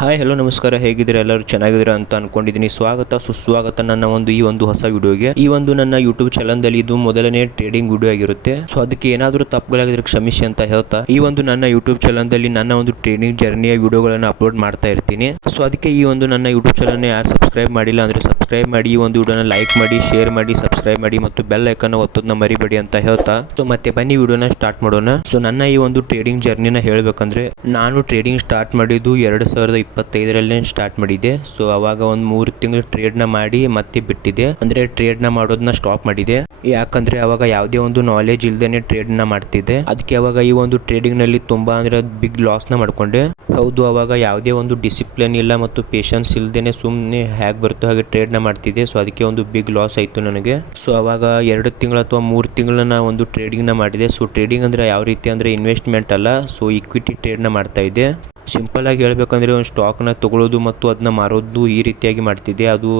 Hi hello ನಮಸ್ಕಾರ, ಹೇಗಿದ್ದೀರಾ? ಎಲ್ಲರೂ ಚೆನ್ನಾಗಿದ್ದೀರಾ ಅಂತ ಅನ್ಕೊಂಡಿದ್ದೀನಿ. ಸ್ವಾಗತ ಸುಸ್ವಾಗತ ನನ್ನ ಈ ಒಂದು ಹೊಸ ವಿಡಿಯೋಗೆ. ಈ ಒಂದು ನನ್ನ ಯೂಟ್ಯೂಬ್ ಚಾನಲ್ದಲ್ಲಿ ಇದು ಮೊದಲನೇ ಟ್ರೇಡಿಂಗ್ ವಿಡಿಯೋ ಆಗಿರುತ್ತೆ. ಸೊ ಅದಕ್ಕೆ ಏನಾದರೂ ತಪ್ಪುಗಳಾಗಿದ್ರೆ ಕ್ಷಮಿಸಿ ಅಂತ ಹೇಳ್ತಾ, ಈ ಒಂದು ನನ್ನ ಯೂಟ್ಯೂಬ್ ಚಾನಲ್ದಲ್ಲಿ ನನ್ನ ಒಂದು ಟ್ರೇಡಿಂಗ್ ಜರ್ನಿಯ ವಿಡಿಯೋಗಳನ್ನು ಅಪ್ಲೋಡ್ ಮಾಡ್ತಾ ಇರ್ತೀನಿ. ಸೊ ಅದಕ್ಕೆ ಈ ಒಂದು ನನ್ನ ಯೂಟ್ಯೂಬ್ ಚಾನಲ್ನ ಯಾರು ಸಬ್ಸ್ಕ್ರೈಬ್ ಮಾಡಿಲ್ಲ ಅಂದರೆ ಸಬ್ಸ್ಕ್ರೈಬ್ ಮಾಡಿ, ಈ ಒಂದು ವಿಡಿಯೋನ ಲೈಕ್ ಮಾಡಿ, ಶೇರ್ ಮಾಡಿ, ಸಬ್ಸ್ಕ್ರೈಬ್ ಮಾಡಿ ಮತ್ತು ಬೆಲ್ ಐಕನ್ ಒತ್ತೋದನ್ನ ಮರಿಬೇಡಿ ಅಂತ ಹೇಳ್ತಾ, ಸೊ ಮತ್ತೆ ಬನ್ನಿ ವಿಡಿಯೋನ ಸ್ಟಾರ್ಟ್ ಮಾಡೋಣ. ಸೊ ನನ್ನ ಈ ಒಂದು ಟ್ರೇಡಿಂಗ್ ಜರ್ನಿನ ಹೇಳಬೇಕಂದ್ರೆ, ನಾನು ಟ್ರೇಡಿಂಗ್ ಸ್ಟಾರ್ಟ್ ಮಾಡಿದ್ದು 2025 ಸ್ಟಾರ್ಟ್ ಮಾಡಿದೆ. ಸೊ ಅವಾಗ ಒಂದು 3 ತಿಂಗಳು ಟ್ರೇಡ್ನ ಮಾಡಿ ಮತ್ತೆ ಬಿಟ್ಟಿದೆ, ಅಂದ್ರೆ ಟ್ರೇಡ್ನ ಮಾಡೋದನ್ನ ಸ್ಟಾಪ್ ಮಾಡಿದೆ. ಯಾಕಂದ್ರೆ ಅವಾಗ ಯಾವುದೇ ಒಂದು ನಾಲೆಜ್ ಇಲ್ದೇನೆ ಟ್ರೇಡ್ನ ಮಾಡ್ತಿದ್ದೆ. ಅದಕ್ಕೆ ಅವಾಗ ಈ ಒಂದು ಟ್ರೇಡಿಂಗ್ ನಲ್ಲಿ ತುಂಬಾ ಅಂದ್ರೆ ಬಿಗ್ ಲಾಸ್ನ ಮಾಡ್ಕೊಂಡೆ. ಹೌದು, ಅವಾಗ ಯಾವುದೇ ಒಂದು ಡಿಸಿಪ್ಲಿನ್ ಇಲ್ಲ ಮತ್ತು ಪೇಷನ್ಸ್ ಇಲ್ದೇನೆ ಸುಮ್ಮನೆ ಹೇಗೆ ಬರ್ತೋ ಹಾಗೆ ಟ್ರೇಡ್ನ ಮಾಡ್ತಿದ್ದೆ. ಸೊ ಅದಕ್ಕೆ ಒಂದು ಬಿಗ್ ಲಾಸ್ ಆಯಿತು ನನಗೆ. ಸೊ ಅವಾಗ 2 ತಿಂಗಳು ಅಥವಾ 3 ತಿಂಗಳನ್ನ ಒಂದು ಟ್ರೇಡಿಂಗ್ನ ಮಾಡಿದೆ. ಸೊ ಟ್ರೇಡಿಂಗ್ ಅಂದರೆ ಯಾವ ರೀತಿ ಅಂದರೆ ಇನ್ವೆಸ್ಟ್ಮೆಂಟ್ ಅಲ್ಲ, ಸೊ ಇಕ್ವಿಟಿ ಟ್ರೇಡ್ನ ಮಾಡ್ತಾ ಇದ್ದೆ. ಸಿಂಪಲ್ ಆಗಿ ಹೇಳ್ಬೇಕಂದ್ರೆ ಒಂದು ಸ್ಟಾಕ್ನ ತಗೊಳ್ಳೋದು ಮತ್ತು ಅದನ್ನ ಮಾರೋದು ಈ ರೀತಿಯಾಗಿ ಮಾಡ್ತಿದ್ದೆ. ಅದು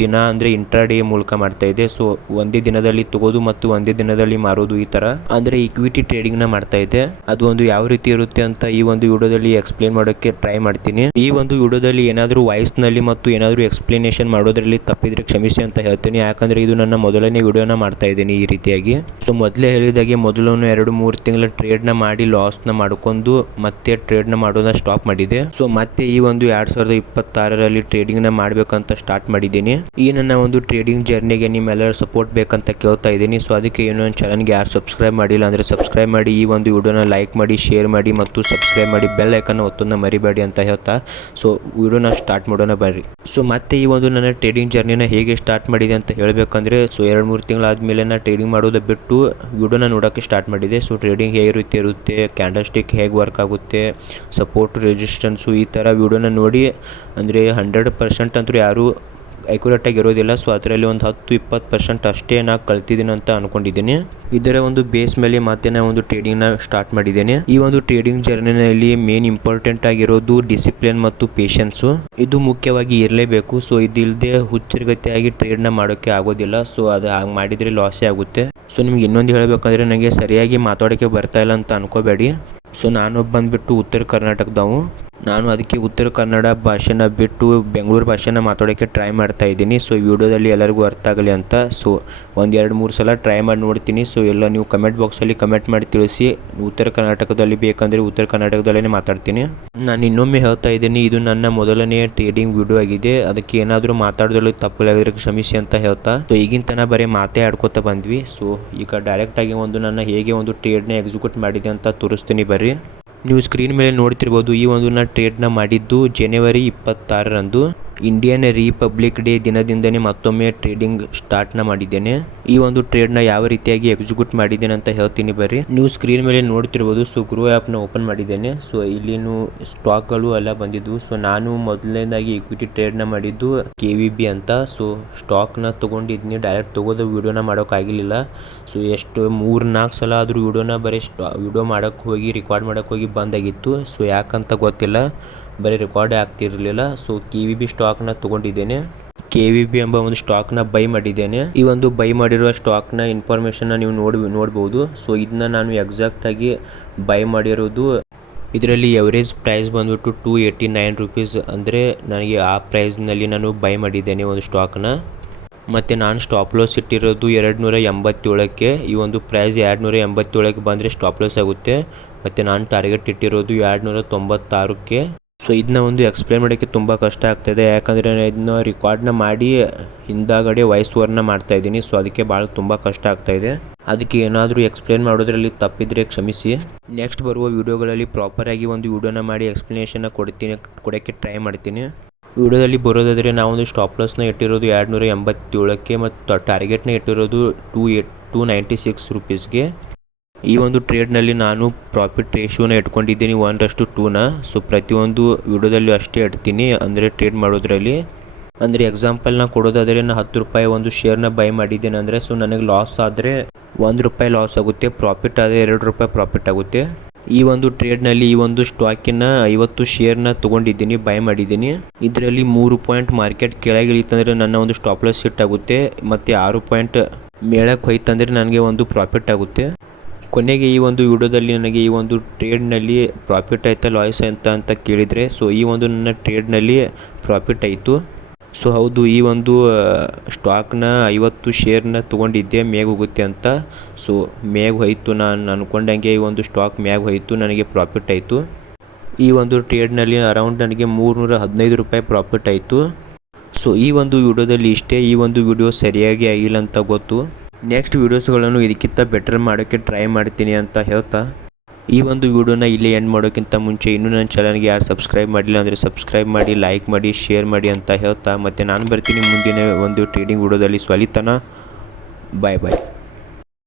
ದಿನ ಅಂದರೆ ಇಂಟ್ರಾಡೇ ಮೂಲಕ ಮಾಡ್ತಾ ಇದ್ದೆ. ಸೊ ಒಂದೇ ದಿನದಲ್ಲಿ ತಗೋದು ಮತ್ತು ಒಂದೇ ದಿನದಲ್ಲಿ ಮಾರೋದು, ಈ ಥರ ಅಂದರೆ ಇಕ್ವಿಟಿ ಟ್ರೇಡಿಂಗ್ನ ಮಾಡ್ತಾ ಇದ್ದೆ. ಅದು ಒಂದು ಯಾವ ರೀತಿ ಇರುತ್ತೆ ಅಂತ ಈ ಒಂದು ವಿಡಿಯೋದಲ್ಲಿ ಎಕ್ಸ್ಪ್ಲೇನ್ ಮಾಡೋಕ್ಕೆ ಟ್ರೈ ಮಾಡ್ತೀನಿ. ಈ ಒಂದು ವಿಡಿಯೋದಲ್ಲಿ ಏನಾದರೂ ವಾಯ್ಸ್ನಲ್ಲಿ ಮತ್ತು ಏನಾದರೂ ಎಕ್ಸ್ಪ್ಲನೇಷನ್ ಮಾಡೋದ್ರಲ್ಲಿ ತಪ್ಪಿದ್ರೆ ಕ್ಷಮಿಸಿ ಅಂತ ಹೇಳ್ತೀನಿ. ಯಾಕಂದರೆ ಇದು ನನ್ನ ಮೊದಲನೇ ವಿಡಿಯೋನ ಮಾಡ್ತಾ ಇದ್ದೀನಿ ಈ ರೀತಿಯಾಗಿ. ಸೊ ಮೊದಲೇ ಹೇಳಿದಾಗೆ ಮೊದಲು 2-3 ತಿಂಗಳ ಟ್ರೇಡ್ನ ಮಾಡಿ ಲಾಸ್ನ ಮಾಡ್ಕೊಂಡು ಮತ್ತೆ ಟ್ರೇಡ್ನ ಮಾಡೋದನ್ನ ಸ್ಟಾಪ್ ಮಾಡಿದೆ. ಸೊ ಮತ್ತೆ ಈ ಒಂದು 2026ರಲ್ಲಿ ಟ್ರೇಡಿಂಗ್ನ ಮಾಡ್ಬೇಕಂತ ಸ್ಟಾರ್ಟ್ ಮಾಡಿದ್ದೀನಿ. ಈ ನನ್ನ ಒಂದು ಟ್ರೇಡಿಂಗ್ ಜರ್ನಿಗೆ ನಿಮ್ಮೆಲ್ಲರ ಸಪೋರ್ಟ್ ಬೇಕಂತ ಕೇಳ್ತಾ ಇದ್ದೀನಿ. ಸೊ ಅದಕ್ಕೆ ಏನೋ ಒಂದು ಚಾನಲ್ಗೆ ಯಾರು ಸಬ್ಸ್ಕ್ರೈಬ್ ಮಾಡಿಲ್ಲ ಅಂದರೆ ಸಬ್ಸ್ಕ್ರೈಬ್ ಮಾಡಿ, ಈ ಒಂದು ವಿಡಿಯೋನ ಲೈಕ್ ಮಾಡಿ, ಶೇರ್ ಮಾಡಿ ಮತ್ತು ಸಬ್ಸ್ಕ್ರೈಬ್ ಮಾಡಿ, ಬೆಲ್ ಐಕನ್ ಒತ್ತೋದನ್ನ ಮರಿಬೇಡಿ ಅಂತ ಹೇಳ್ತಾ, ಸೊ ವಿಡಿಯೋನ ಸ್ಟಾರ್ಟ್ ಮಾಡೋಣ ಬರ್ರಿ. ಸೊ ಮತ್ತೆ ಈ ಒಂದು ನನ್ನ ಟ್ರೇಡಿಂಗ್ ಜರ್ನಿನ ಹೇಗೆ ಸ್ಟಾರ್ಟ್ ಮಾಡಿದೆ ಅಂತ ಹೇಳಬೇಕಂದ್ರೆ, ಸೊ 2-3 ತಿಂಗಳಾದ್ಮೇಲೆ ನಾನು ಟ್ರೇಡಿಂಗ್ ಮಾಡೋದು ಬಿಟ್ಟು ವಿಡಿಯೋನ ನೋಡೋಕ್ಕೆ ಸ್ಟಾರ್ಟ್ ಮಾಡಿದೆ. ಸೊ ಟ್ರೇಡಿಂಗ್ ಹೇಗೆ ರೀತಿ ಇರುತ್ತೆ, ಕ್ಯಾಂಡಲ್ ಸ್ಟಿಕ್ ಹೇಗೆ ವರ್ಕ್ ಆಗುತ್ತೆ, ಸಪೋರ್ಟ್ ರೆಸಿಸ್ಟೆನ್ಸು, ಈ ಥರ ವಿಡಿಯೋನ ನೋಡಿ, ಅಂದರೆ 100% ಅಂತೂ ಯಾರೂ ಆ್ಯಕ್ಯುರೇಟಾಗಿ ಇರೋದಿಲ್ಲ. ಸೊ ಅದರಲ್ಲಿ ಒಂದು 10-20% ಅಷ್ಟೇ ನಾನು ಕಲ್ತಿದ್ದೀನಿ ಅಂತ ಅಂದ್ಕೊಂಡಿದ್ದೀನಿ. ಇದರ ಒಂದು ಬೇಸ್ ಮೇಲೆ ಮತ್ತೆ ನಾನು ಒಂದು ಟ್ರೇಡಿಂಗ್ನ ಸ್ಟಾರ್ಟ್ ಮಾಡಿದ್ದೇನೆ. ಈ ಒಂದು ಟ್ರೇಡಿಂಗ್ ಜರ್ನಿನಲ್ಲಿ ಮೇನ್ ಇಂಪಾರ್ಟೆಂಟ್ ಆಗಿರೋದು ಡಿಸಿಪ್ಲಿನ್ ಮತ್ತು ಪೇಷನ್ಸು. ಇದು ಮುಖ್ಯವಾಗಿ ಇರಲೇಬೇಕು. ಸೊ ಇದಿಲ್ಲದೆ ಹುಚ್ಚರಿಗತಿಯಾಗಿ ಟ್ರೇಡ್ನ ಮಾಡೋಕ್ಕೆ ಆಗೋದಿಲ್ಲ. ಸೊ ಅದು ಹಾಗೆ ಮಾಡಿದರೆ ಲಾಸೇ ಆಗುತ್ತೆ. ಸೊ ನಿಮ್ಗೆ ಇನ್ನೊಂದು ಹೇಳಬೇಕಂದ್ರೆ, ನನಗೆ ಸರಿಯಾಗಿ ಮಾತಾಡೋಕ್ಕೆ ಬರ್ತಾ ಇಲ್ಲ ಅಂತ ಅನ್ಕೋಬೇಡಿ. ಸೊ ನಾನು ಬಂದುಬಿಟ್ಟು ಉತ್ತರ ಕರ್ನಾಟಕದವು. ನಾನು ಅದಕ್ಕೆ ಉತ್ತರ ಕನ್ನಡ ಭಾಷೆನ ಬಿಟ್ಟು ಬೆಂಗಳೂರು ಭಾಷೆನ ಮಾತಾಡೋಕ್ಕೆ ಟ್ರೈ ಮಾಡ್ತಾ ಇದ್ದೀನಿ. ಸೊ ಈ ವಿಡಿಯೋದಲ್ಲಿ ಎಲ್ಲರಿಗೂ ಅರ್ಥ ಆಗಲಿ ಅಂತ ಸೊ 1-2-3 ಸಲ ಟ್ರೈ ಮಾಡಿ ನೋಡ್ತೀನಿ. ಸೊ ಎಲ್ಲ ನೀವು ಕಮೆಂಟ್ ಬಾಕ್ಸಲ್ಲಿ ಕಮೆಂಟ್ ಮಾಡಿ ತಿಳಿಸಿ. ಉತ್ತರ ಕರ್ನಾಟಕದಲ್ಲಿ ಬೇಕಂದರೆ ಉತ್ತರ ಕರ್ನಾಟಕದಲ್ಲೇ ಮಾತಾಡ್ತೀನಿ. ನಾನು ಇನ್ನೊಮ್ಮೆ ಹೇಳ್ತಾ ಇದ್ದೀನಿ, ಇದು ನನ್ನ ಮೊದಲನೆಯ ಟ್ರೇಡಿಂಗ್ ವಿಡಿಯೋ ಆಗಿದೆ. ಅದಕ್ಕೆ ಏನಾದರೂ ಮಾತಾಡೋದ್ರಲ್ಲಿ ತಪ್ಪುಗಳಾಗಿದ್ರೆ ಕ್ಷಮಿಸಿ ಅಂತ ಹೇಳ್ತಾ, ಸೊ ಈಗಿನ ತನಕ ಬರೀ ಮಾತೇ ಆಡ್ಕೋತಾ ಬಂದ್ವಿ. ಸೊ ಈಗ ಡೈರೆಕ್ಟಾಗಿ ನನ್ನ ಹೇಗೆ ಒಂದು ಟ್ರೇಡ್ನ ಎಕ್ಸಿಕ್ಯೂಟ್ ಮಾಡಿದೆ ಅಂತ ತೋರಿಸ್ತೀನಿ ಬರ್ರಿ. ನೀವು ಸ್ಕ್ರೀನ್ ಮೇಲೆ ನೋಡ್ತಿರ್ಬೋದು, ಈ ಒಂದು ನಾನು ಟ್ರೇಡ್ನ ಮಾಡಿದ್ದು ಜನವರಿ 26ರಂದು, ಇಂಡಿಯನ್ ರಿಪಬ್ಲಿಕ್ ಡೇ ದಿನದಿಂದನೇ ಮತ್ತೊಮ್ಮೆ ಟ್ರೇಡಿಂಗ್ ಸ್ಟಾರ್ಟ್ನ ಮಾಡಿದ್ದೇನೆ. ಈ ಒಂದು ಟ್ರೇಡ್ನ ಯಾವ ರೀತಿಯಾಗಿ ಎಕ್ಸಿಕ್ಯೂಟ್ ಮಾಡಿದ್ದೇನೆ ಅಂತ ಹೇಳ್ತೀನಿ ಬರ್ರಿ. ನೀವು ಸ್ಕ್ರೀನ್ ಮೇಲೆ ನೋಡ್ತಿರ್ಬೋದು, ಸೊ ಗ್ರೋ ಆ್ಯಪ್ನ ಓಪನ್ ಮಾಡಿದ್ದೇನೆ. ಸೊ ಇಲ್ಲಿನೂ ಸ್ಟಾಕ್ಗಳು ಎಲ್ಲ ಬಂದಿದ್ವು. ಸೊ ನಾನು ಮೊದಲನೇದಾಗಿ ಇಕ್ವಿಟಿ ಟ್ರೇಡ್ನ ಮಾಡಿದ್ದು KVB ಅಂತ. ಸೊ ಸ್ಟಾಕ್ನ ತೊಗೊಂಡಿದ್ನಿ, ಡೈರೆಕ್ಟ್ ತೊಗೋದು ವಿಡಿಯೋನ ಮಾಡೋಕ್ಕಾಗಿರಲಿಲ್ಲ. ಸೊ ಎಷ್ಟು 3-4 ಸಲ ಆದರೂ ವಿಡಿಯೋನ ಬರೀ ವಿಡಿಯೋ ಮಾಡೋಕ್ಕೆ ಹೋಗಿ ರೆಕಾರ್ಡ್ ಮಾಡೋಕ್ಕೆ ಹೋಗಿ ಬಂದಾಗಿತ್ತು. ಸೊ ಯಾಕಂತ ಗೊತ್ತಿಲ್ಲ, ಬರೀ ರೆಕಾರ್ಡೇ ಆಗ್ತಿರಲಿಲ್ಲ. ಸೊ KVB ಸ್ಟಾಕ್ನ ತೊಗೊಂಡಿದ್ದೇನೆ. KVB ಎಂಬ ಒಂದು ಸ್ಟಾಕ್ನ ಬೈ ಮಾಡಿದ್ದೇನೆ. ಈ ಒಂದು ಬೈ ಮಾಡಿರುವ ಸ್ಟಾಕ್ನ ಇನ್ಫಾರ್ಮೇಷನ್ನ ನೀವು ನೋಡ್ಬೋದು. ಸೊ ಇದನ್ನ ನಾನು ಎಕ್ಸಾಕ್ಟಾಗಿ ಬೈ ಮಾಡಿರೋದು, ಇದರಲ್ಲಿ ಎವರೇಜ್ ಪ್ರೈಸ್ ಬಂದ್ಬಿಟ್ಟು 289 ರೂಪೀಸ್, ಅಂದರೆ ನನಗೆ ಆ ಪ್ರೈಸ್ನಲ್ಲಿ ನಾನು ಬೈ ಮಾಡಿದ್ದೇನೆ ಒಂದು ಸ್ಟಾಕ್ನ. ಮತ್ತು ನಾನು ಸ್ಟಾಪ್ ಲಾಸ್ ಇಟ್ಟಿರೋದು 287ಕ್ಕೆ. ಈ ಒಂದು ಪ್ರೈಸ್ 287ಕ್ಕೆ ಬಂದರೆ ಸ್ಟಾಪ್ ಲಾಸ್ ಆಗುತ್ತೆ. ಮತ್ತು ನಾನು ಟಾರ್ಗೆಟ್ ಇಟ್ಟಿರೋದು 296ಕ್ಕೆ. ಸೊ ಇದನ್ನ ಒಂದು ಎಕ್ಸ್ಪ್ಲೇನ್ ಮಾಡೋಕ್ಕೆ ತುಂಬ ಕಷ್ಟ ಆಗ್ತಾಯಿದೆ, ಯಾಕಂದರೆ ನಾನು ಇದನ್ನ ರೆಕಾರ್ಡ್ನ ಮಾಡಿ ಹಿಂದಾಗಡೆ ವಾಯ್ಸ್ ಓವರ್ನ ಮಾಡ್ತಾಯಿದ್ದೀನಿ. ಸೊ ಅದಕ್ಕೆ ಭಾಳ ತುಂಬ ಕಷ್ಟ ಆಗ್ತಾಯಿದೆ. ಅದಕ್ಕೆ ಏನಾದರೂ ಎಕ್ಸ್ಪ್ಲೇನ್ ಮಾಡೋದ್ರಲ್ಲಿ ತಪ್ಪಿದರೆ ಕ್ಷಮಿಸಿ. ನೆಕ್ಸ್ಟ್ ಬರುವ ವೀಡಿಯೋಗಳಲ್ಲಿ ಪ್ರಾಪರಾಗಿ ಒಂದು ವೀಡಿಯೋನ ಮಾಡಿ ಎಕ್ಸ್ಪ್ಲನೇಷನ್ನ ಕೊಡೋಕ್ಕೆ ಟ್ರೈ ಮಾಡ್ತೀನಿ. ವಿಡಿಯೋದಲ್ಲಿ ಬರೋದಾದರೆ ನಾವೊಂದು ಸ್ಟಾಪ್ ಲಾಸ್ನ ಇಟ್ಟಿರೋದು 287ಕ್ಕೆ ಮತ್ತು ಟಾರ್ಗೆಟ್ನ ಇಟ್ಟಿರೋದು 296 ರೂಪೀಸ್ಗೆ. ಈ ಒಂದು ಟ್ರೇಡ್ನಲ್ಲಿ ನಾನು ಪ್ರಾಫಿಟ್ ರೇಷಿಯೋನ ಇಟ್ಕೊಂಡಿದ್ದೀನಿ 1:2ನ. ಸೊ ಪ್ರತಿಯೊಂದು ವಿಡಿಯೋದಲ್ಲಿ ಅಷ್ಟೇ ಇಡ್ತೀನಿ, ಅಂದರೆ ಟ್ರೇಡ್ ಮಾಡೋದ್ರಲ್ಲಿ. ಅಂದರೆ ಎಕ್ಸಾಂಪಲ್ನ ಕೊಡೋದಾದರೆ, ನಾನು 10 ರೂಪಾಯಿ ಒಂದು ಶೇರ್ನ ಬೈ ಮಾಡಿದ್ದೇನೆ ಅಂದರೆ, ಸೊ ನನಗೆ ಲಾಸ್ ಆದರೆ 1 ರೂಪಾಯಿ ಲಾಸ್ ಆಗುತ್ತೆ, ಪ್ರಾಫಿಟ್ ಆದರೆ 2 ರೂಪಾಯಿ ಪ್ರಾಫಿಟ್ ಆಗುತ್ತೆ. ಈ ಒಂದು ಟ್ರೇಡ್ನಲ್ಲಿ ಈ ಒಂದು ಸ್ಟಾಕಿನ 50 ಶೇರ್ನ ತೊಗೊಂಡಿದ್ದೀನಿ, ಬೈ ಮಾಡಿದ್ದೀನಿ. ಇದರಲ್ಲಿ 3 ಪಾಯಿಂಟ್ ಮಾರ್ಕೆಟ್ ಕೆಳಗೆ ಇಳಿತಂದರೆ ನನ್ನ ಒಂದು ಸ್ಟಾಪ್ ಲಾಸ್ ಹಿಟ್ ಆಗುತ್ತೆ, ಮತ್ತು 6 ಪಾಯಿಂಟ್ ಮೇಳಕ್ಕೆ ಹೋಯ್ತಂದರೆ ನನಗೆ ಒಂದು ಪ್ರಾಫಿಟ್ ಆಗುತ್ತೆ. ಕೊನೆಗೆ ಈ ಒಂದು ವಿಡಿಯೋದಲ್ಲಿ ನನಗೆ ಈ ಒಂದು ಟ್ರೇಡ್ನಲ್ಲಿ ಪ್ರಾಫಿಟ್ ಆಯ್ತಾ ಲಾಸ್ ಅಂತ ಕೇಳಿದರೆ, ಸೊ ಈ ಒಂದು ನನ್ನ ಟ್ರೇಡ್ನಲ್ಲಿ ಪ್ರಾಫಿಟ್ ಆಯಿತು. ಸೊ ಹೌದು, ಈ ಒಂದು ಸ್ಟಾಕ್ನ 50 ಶೇರ್ನ ತೊಗೊಂಡಿದ್ದೆ ಮೇಗ್ ಹೋಗುತ್ತೆ ಅಂತ. ಸೊ ಮೇಗ್ ಹೋಯಿತು, ನಾನು ಅಂದ್ಕೊಂಡಂಗೆ ಈ ಒಂದು ಸ್ಟಾಕ್ ಮೇಗ್ ಹೋಯಿತು, ನನಗೆ ಪ್ರಾಫಿಟ್ ಆಯಿತು. ಈ ಒಂದು ಟ್ರೇಡ್ನಲ್ಲಿ ಅರೌಂಡ್ ನನಗೆ 315 ರೂಪಾಯಿ ಪ್ರಾಫಿಟ್ ಆಯಿತು. ಸೊ ಈ ಒಂದು ವಿಡಿಯೋದಲ್ಲಿ ಇಷ್ಟೇ. ಈ ಒಂದು ವಿಡಿಯೋ ಸರಿಯಾಗಿ ಆಗಿಲ್ಲ ಅಂತ ಗೊತ್ತು. ನೆಕ್ಸ್ಟ್ ವೀಡಿಯೋಸ್ಗಳನ್ನು ಇದಕ್ಕಿಂತ ಬೆಟರ್ ಮಾಡೋಕ್ಕೆ ಟ್ರೈ ಮಾಡ್ತೀನಿ ಅಂತ ಹೇಳ್ತಾ ಈ ಒಂದು ವಿಡಿಯೋನ ಇಲ್ಲಿ ಎಂಡ್ ಮಾಡೋಕ್ಕಿಂತ ಮುಂಚೆ ಇನ್ನೂ ನನ್ನ ಚಾನಲ್ಗೆ ಯಾರು ಸಬ್ಸ್ಕ್ರೈಬ್ ಮಾಡಿಲ್ಲ ಅಂದರೆ ಸಬ್ಸ್ಕ್ರೈಬ್ ಮಾಡಿ, ಲೈಕ್ ಮಾಡಿ, ಶೇರ್ ಮಾಡಿ ಅಂತ ಹೇಳ್ತಾ ಮತ್ತೆ ನಾನು ಬರ್ತೀನಿ ಮುಂದಿನ ಒಂದು ಟ್ರೇಡಿಂಗ್ ವಿಡಿಯೋದಲ್ಲಿ. ಸ್ವಲಿತನ ಬಾಯ್ ಬಾಯ್.